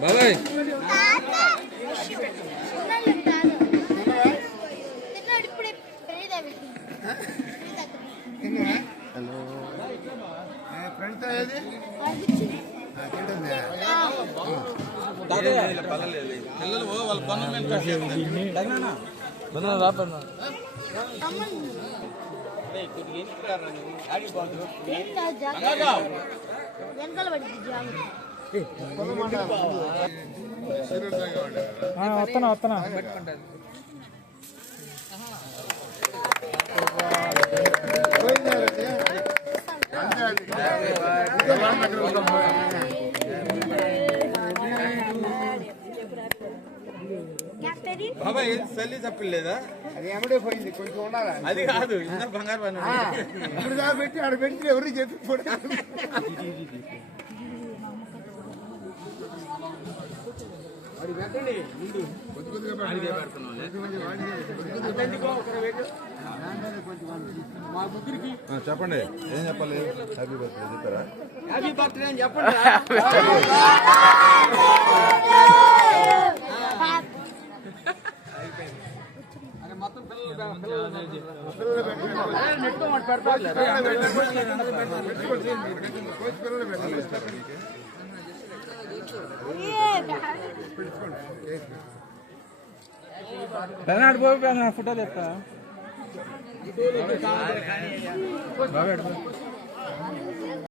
బాబాయ్ పిల్లలు వాళ్ళ పనులు రాపన్నా వస్తున్నా వస్తున్నా బాబాయ్ చల్లి చెప్పలేదా అది ఎమ్మడే పోయింది కొంచెం ఉండాలి అది కాదు ఇంత బంగారు పని ఇప్పుడు దా పెట్టి ఆడ పెట్టి ఎవరికి చెప్పి చెప్పండి ఏం చెప్పాలి హ్యాపీ బర్త్డే చెప్పారా హ్యాపీ బర్త్డే అని చెప్పండి మొత్తం పెనాడు పోయి ఫోటో తెస్తా